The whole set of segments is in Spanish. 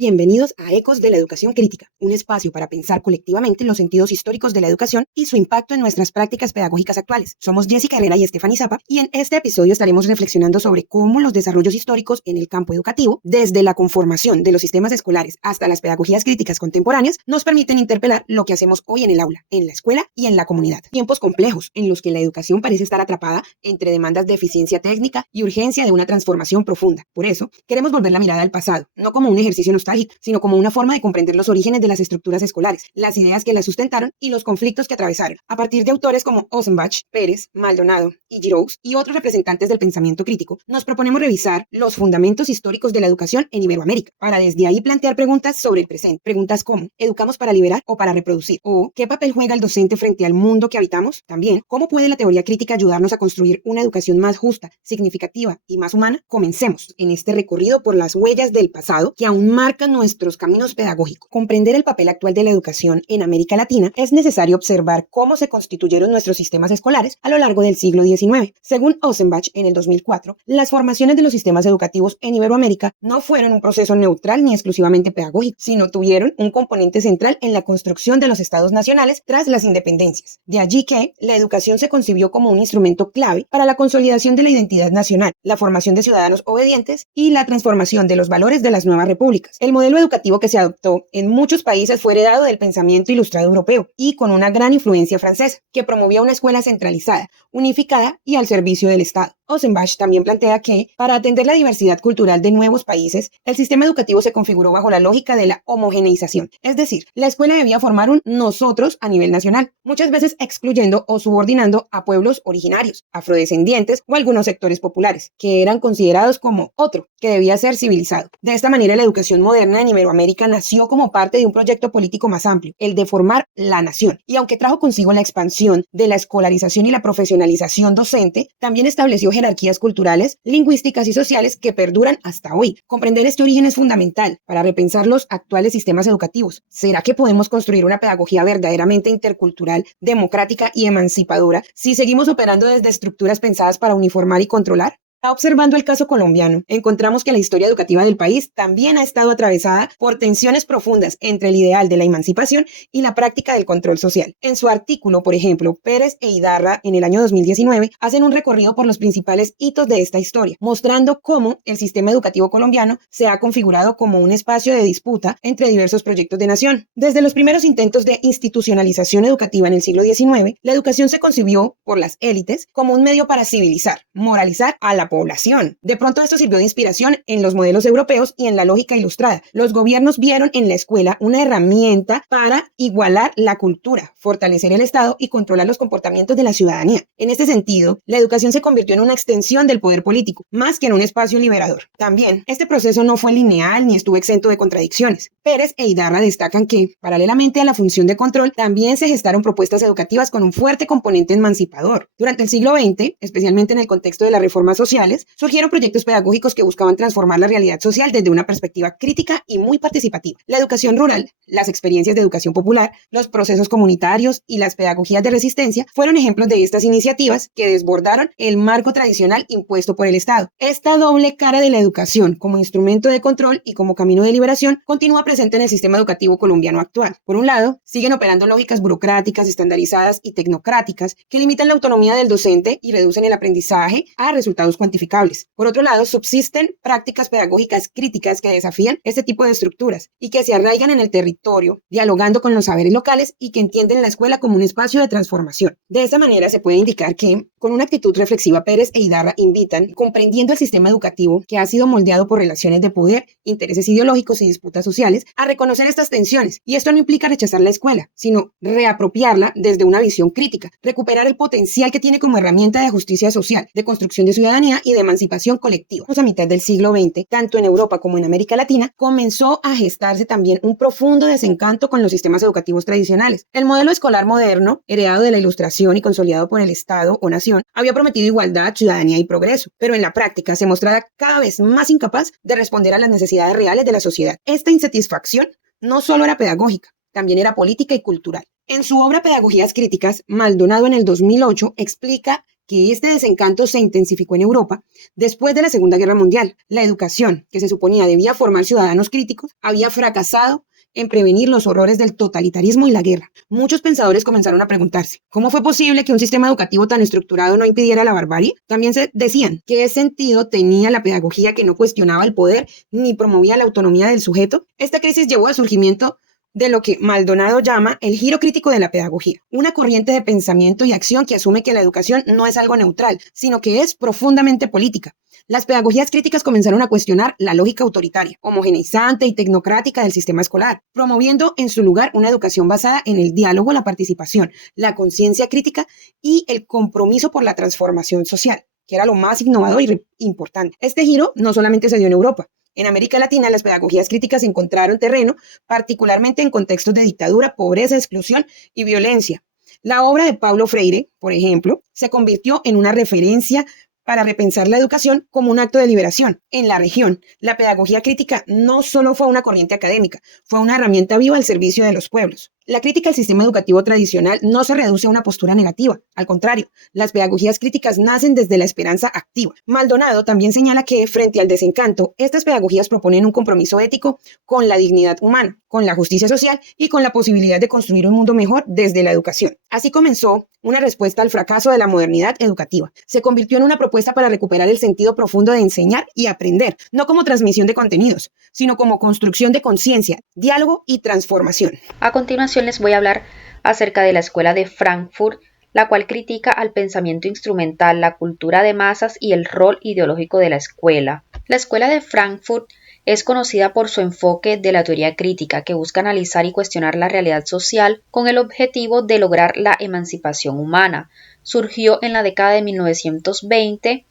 Bienvenidos a Ecos de la Educación Crítica, un espacio para pensar colectivamente los sentidos históricos de la educación y su impacto en nuestras prácticas pedagógicas actuales. Somos Jessica Herrera y Stephanie Zappa, y en este episodio estaremos reflexionando sobre cómo los desarrollos históricos en el campo educativo, desde la conformación de los sistemas escolares hasta las pedagogías críticas contemporáneas, nos permiten interpelar lo que hacemos hoy en el aula, en la escuela y en la comunidad. Tiempos complejos en los que la educación parece estar atrapada entre demandas de eficiencia técnica y urgencia de una transformación profunda. Por eso, queremos volver la mirada al pasado, no como un ejercicio nostálgico, sino como una forma de comprender los orígenes de las estructuras escolares, las ideas que las sustentaron y los conflictos que atravesaron. A partir de autores como Ossenbach, Pérez, Maldonado y Giroux y otros representantes del pensamiento crítico, nos proponemos revisar los fundamentos históricos de la educación en Iberoamérica, para desde ahí plantear preguntas sobre el presente. Preguntas como, ¿educamos para liberar o para reproducir? ¿O qué papel juega el docente frente al mundo que habitamos? También, ¿cómo puede la teoría crítica ayudarnos a construir una educación más justa, significativa y más humana? Comencemos en este recorrido por las huellas del pasado que aún marcan nuestros caminos pedagógicos. Comprender el papel actual de la educación en América Latina, es necesario observar cómo se constituyeron nuestros sistemas escolares a lo largo del siglo XIX. Según Ossenbach, en el 2004, las formaciones de los sistemas educativos en Iberoamérica no fueron un proceso neutral ni exclusivamente pedagógico, sino tuvieron un componente central en la construcción de los estados nacionales tras las independencias. De allí que la educación se concibió como un instrumento clave para la consolidación de la identidad nacional, la formación de ciudadanos obedientes y la transformación de los valores de las nuevas repúblicas. El modelo educativo que se adoptó en muchos países fue heredado del pensamiento ilustrado europeo y con una gran influencia francesa, que promovía una escuela centralizada, unificada y al servicio del Estado. Ossenbach también plantea que, para atender la diversidad cultural de nuevos países, el sistema educativo se configuró bajo la lógica de la homogeneización, es decir, la escuela debía formar un nosotros a nivel nacional, muchas veces excluyendo o subordinando a pueblos originarios, afrodescendientes o algunos sectores populares, que eran considerados como otro, que debía ser civilizado. De esta manera, la educación moderna en Iberoamérica nació como parte de un proyecto político más amplio, el de formar la nación, y aunque trajo consigo la expansión de la escolarización y la profesionalización docente, también estableció jerarquías culturales, lingüísticas y sociales que perduran hasta hoy. Comprender este origen es fundamental para repensar los actuales sistemas educativos. ¿Será que podemos construir una pedagogía verdaderamente intercultural, democrática y emancipadora si seguimos operando desde estructuras pensadas para uniformar y controlar? Observando el caso colombiano, encontramos que la historia educativa del país también ha estado atravesada por tensiones profundas entre el ideal de la emancipación y la práctica del control social. En su artículo, por ejemplo, Pérez e Idarra, en el año 2019, hacen un recorrido por los principales hitos de esta historia, mostrando cómo el sistema educativo colombiano se ha configurado como un espacio de disputa entre diversos proyectos de nación. Desde los primeros intentos de institucionalización educativa en el siglo XIX, la educación se concibió por las élites como un medio para civilizar, moralizar a la población. De pronto esto sirvió de inspiración en los modelos europeos y en la lógica ilustrada. Los gobiernos vieron en la escuela una herramienta para igualar la cultura, fortalecer el Estado y controlar los comportamientos de la ciudadanía. En este sentido, la educación se convirtió en una extensión del poder político, más que en un espacio liberador. También, este proceso no fue lineal ni estuvo exento de contradicciones. Pérez e Idarra destacan que, paralelamente a la función de control, también se gestaron propuestas educativas con un fuerte componente emancipador. Durante el siglo XX, especialmente en el contexto de la reforma social, surgieron proyectos pedagógicos que buscaban transformar la realidad social desde una perspectiva crítica y muy participativa. La educación rural, las experiencias de educación popular, los procesos comunitarios y las pedagogías de resistencia fueron ejemplos de estas iniciativas que desbordaron el marco tradicional impuesto por el Estado. Esta doble cara de la educación, como instrumento de control y como camino de liberación, continúa presente en el sistema educativo colombiano actual. Por un lado, siguen operando lógicas burocráticas, estandarizadas y tecnocráticas que limitan la autonomía del docente y reducen el aprendizaje a resultados cuantificables. Por otro lado, subsisten prácticas pedagógicas críticas que desafían este tipo de estructuras y que se arraigan en el territorio, dialogando con los saberes locales y que entienden la escuela como un espacio de transformación. De esta manera se puede indicar que, con una actitud reflexiva, Pérez e Idarra invitan, comprendiendo el sistema educativo que ha sido moldeado por relaciones de poder, intereses ideológicos y disputas sociales, a reconocer estas tensiones. Y esto no implica rechazar la escuela, sino reapropiarla desde una visión crítica, recuperar el potencial que tiene como herramienta de justicia social, de construcción de ciudadanía y de emancipación colectiva. A mitad del siglo XX, tanto en Europa como en América Latina, comenzó a gestarse también un profundo desencanto con los sistemas educativos tradicionales. El modelo escolar moderno, heredado de la Ilustración y consolidado por el Estado o nación, había prometido igualdad, ciudadanía y progreso, pero en la práctica se mostraba cada vez más incapaz de responder a las necesidades reales de la sociedad. Esta insatisfacción no solo era pedagógica, también era política y cultural. En su obra Pedagogías Críticas, Maldonado en el 2008 explica que este desencanto se intensificó en Europa después de la Segunda Guerra Mundial. La educación, que se suponía debía formar ciudadanos críticos, había fracasado en prevenir los horrores del totalitarismo y la guerra. Muchos pensadores comenzaron a preguntarse, ¿cómo fue posible que un sistema educativo tan estructurado no impidiera la barbarie? También se decían, ¿qué sentido tenía la pedagogía que no cuestionaba el poder ni promovía la autonomía del sujeto? Esta crisis llevó al surgimiento de lo que Maldonado llama el giro crítico de la pedagogía, una corriente de pensamiento y acción que asume que la educación no es algo neutral, sino que es profundamente política. Las pedagogías críticas comenzaron a cuestionar la lógica autoritaria, homogeneizante y tecnocrática del sistema escolar, promoviendo en su lugar una educación basada en el diálogo, la participación, la conciencia crítica y el compromiso por la transformación social, que era lo más innovador y importante. Este giro no solamente se dio en Europa. En América Latina, las pedagogías críticas encontraron terreno, particularmente en contextos de dictadura, pobreza, exclusión y violencia. La obra de Paulo Freire, por ejemplo, se convirtió en una referencia para repensar la educación como un acto de liberación. En la región, la pedagogía crítica no solo fue una corriente académica, fue una herramienta viva al servicio de los pueblos. La crítica al sistema educativo tradicional no se reduce a una postura negativa. Al contrario, las pedagogías críticas nacen desde la esperanza activa. Maldonado también señala que, frente al desencanto, estas pedagogías proponen un compromiso ético con la dignidad humana, con la justicia social y con la posibilidad de construir un mundo mejor desde la educación. Así comenzó una respuesta al fracaso de la modernidad educativa. Se convirtió en una propuesta para recuperar el sentido profundo de enseñar y aprender, no como transmisión de contenidos, sino como construcción de conciencia, diálogo y transformación. A continuación les voy a hablar acerca de la Escuela de Frankfurt, la cual critica al pensamiento instrumental, la cultura de masas y el rol ideológico de la escuela. La Escuela de Frankfurt es conocida por su enfoque de la teoría crítica, que busca analizar y cuestionar la realidad social con el objetivo de lograr la emancipación humana. Surgió en la década de 1920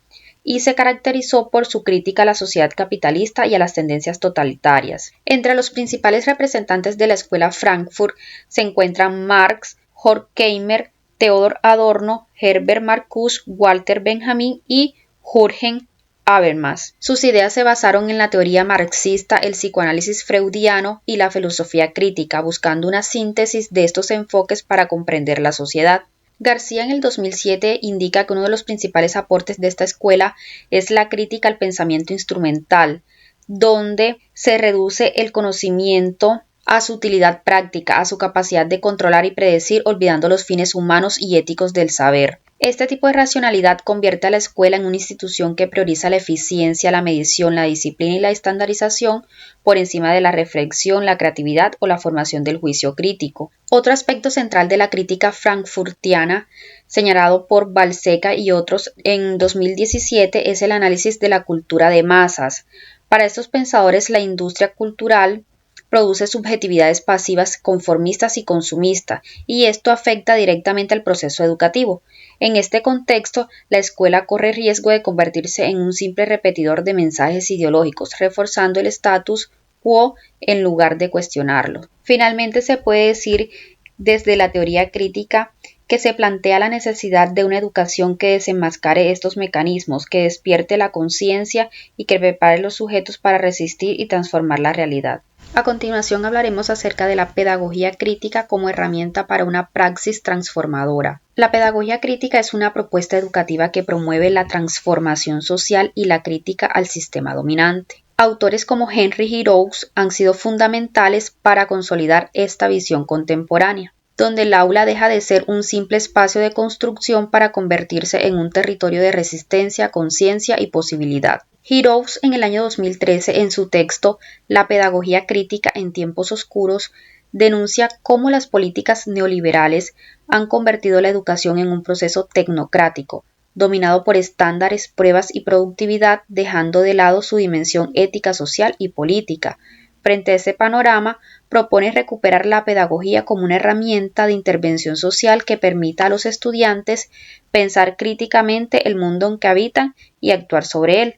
y se caracterizó por su crítica a la sociedad capitalista y a las tendencias totalitarias. Entre los principales representantes de la Escuela Frankfurt se encuentran Marx, Horkheimer, Theodor Adorno, Herbert Marcuse, Walter Benjamin y Jürgen Habermas. Sus ideas se basaron en la teoría marxista, el psicoanálisis freudiano y la filosofía crítica, buscando una síntesis de estos enfoques para comprender la sociedad. García en el 2007 indica que uno de los principales aportes de esta escuela es la crítica al pensamiento instrumental, donde se reduce el conocimiento a su utilidad práctica, a su capacidad de controlar y predecir, olvidando los fines humanos y éticos del saber. Este tipo de racionalidad convierte a la escuela en una institución que prioriza la eficiencia, la medición, la disciplina y la estandarización por encima de la reflexión, la creatividad o la formación del juicio crítico. Otro aspecto central de la crítica frankfurtiana, señalado por Balseca y otros en 2017, es el análisis de la cultura de masas. Para estos pensadores, la industria cultural produce subjetividades pasivas, conformistas y consumistas, y esto afecta directamente al proceso educativo. En este contexto, la escuela corre riesgo de convertirse en un simple repetidor de mensajes ideológicos, reforzando el status quo en lugar de cuestionarlo. Finalmente, se puede decir desde la teoría crítica que se plantea la necesidad de una educación que desenmascare estos mecanismos, que despierte la conciencia y que prepare a los sujetos para resistir y transformar la realidad. A continuación hablaremos acerca de la pedagogía crítica como herramienta para una praxis transformadora. La pedagogía crítica es una propuesta educativa que promueve la transformación social y la crítica al sistema dominante. Autores como Henry Giroux han sido fundamentales para consolidar esta visión contemporánea, donde el aula deja de ser un simple espacio de construcción para convertirse en un territorio de resistencia, conciencia y posibilidad. Giroux en el año 2013, en su texto La pedagogía crítica en tiempos oscuros, denuncia cómo las políticas neoliberales han convertido la educación en un proceso tecnocrático, dominado por estándares, pruebas y productividad, dejando de lado su dimensión ética, social y política. Frente a ese panorama, propone recuperar la pedagogía como una herramienta de intervención social que permita a los estudiantes pensar críticamente el mundo en que habitan y actuar sobre él.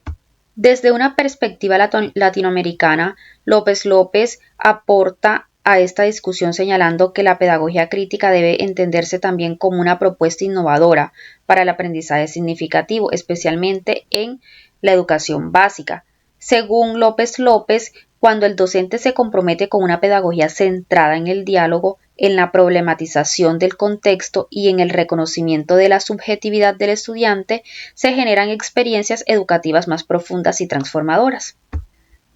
Desde una perspectiva latinoamericana, López López aporta a esta discusión señalando que la pedagogía crítica debe entenderse también como una propuesta innovadora para el aprendizaje significativo, especialmente en la educación básica. Según López López, cuando el docente se compromete con una pedagogía centrada en el diálogo, en la problematización del contexto y en el reconocimiento de la subjetividad del estudiante, se generan experiencias educativas más profundas y transformadoras.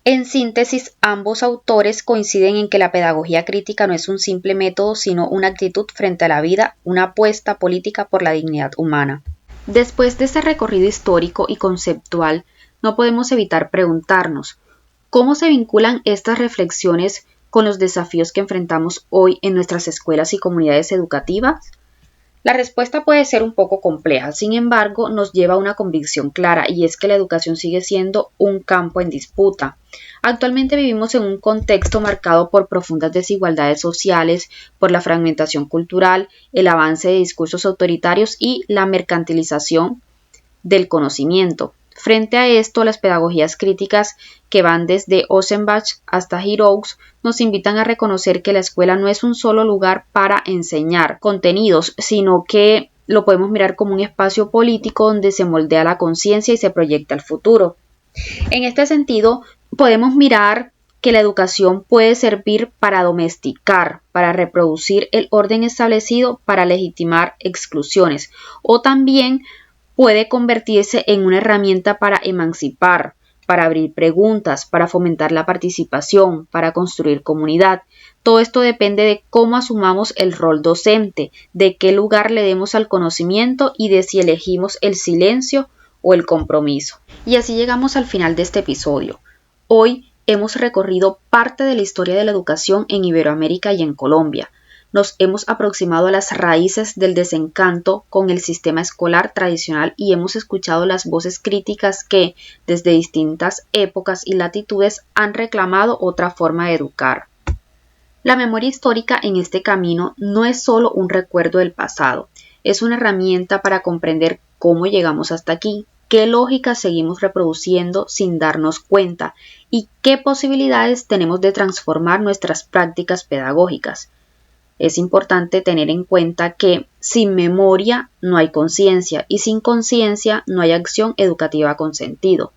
En síntesis, ambos autores coinciden en que la pedagogía crítica no es un simple método, sino una actitud frente a la vida, una apuesta política por la dignidad humana. Después de este recorrido histórico y conceptual, no podemos evitar preguntarnos, ¿cómo se vinculan estas reflexiones con los desafíos que enfrentamos hoy en nuestras escuelas y comunidades educativas? La respuesta puede ser un poco compleja, sin embargo, nos lleva a una convicción clara, y es que la educación sigue siendo un campo en disputa. Actualmente vivimos en un contexto marcado por profundas desigualdades sociales, por la fragmentación cultural, el avance de discursos autoritarios y la mercantilización del conocimiento. Frente a esto, las pedagogías críticas, que van desde Ossenbach hasta Giroux, nos invitan a reconocer que la escuela no es un solo lugar para enseñar contenidos, sino que lo podemos mirar como un espacio político donde se moldea la conciencia y se proyecta el futuro. En este sentido, podemos mirar que la educación puede servir para domesticar, para reproducir el orden establecido, para legitimar exclusiones, o también puede convertirse en una herramienta para emancipar, para abrir preguntas, para fomentar la participación, para construir comunidad. Todo esto depende de cómo asumamos el rol docente, de qué lugar le demos al conocimiento y de si elegimos el silencio o el compromiso. Y así llegamos al final de este episodio. Hoy hemos recorrido parte de la historia de la educación en Iberoamérica y en Colombia. Nos hemos aproximado a las raíces del desencanto con el sistema escolar tradicional y hemos escuchado las voces críticas que, desde distintas épocas y latitudes, han reclamado otra forma de educar. La memoria histórica en este camino no es solo un recuerdo del pasado, es una herramienta para comprender cómo llegamos hasta aquí, qué lógicas seguimos reproduciendo sin darnos cuenta y qué posibilidades tenemos de transformar nuestras prácticas pedagógicas. Es importante tener en cuenta que sin memoria no hay conciencia y sin conciencia no hay acción educativa con sentido.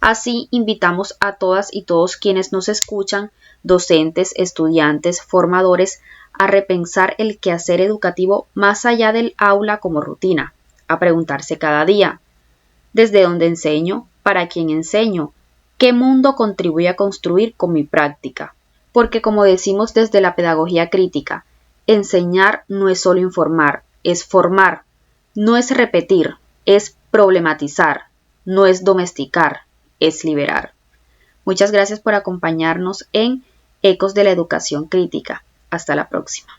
Así, invitamos a todas y todos quienes nos escuchan, docentes, estudiantes, formadores, a repensar el quehacer educativo más allá del aula como rutina, a preguntarse cada día, ¿desde dónde enseño? ¿Para quién enseño? ¿Qué mundo contribuye a construir con mi práctica? Porque, como decimos desde la pedagogía crítica, enseñar no es solo informar, es formar, no es repetir, es problematizar, no es domesticar, es liberar. Muchas gracias por acompañarnos en Ecos de la Educación Crítica. Hasta la próxima.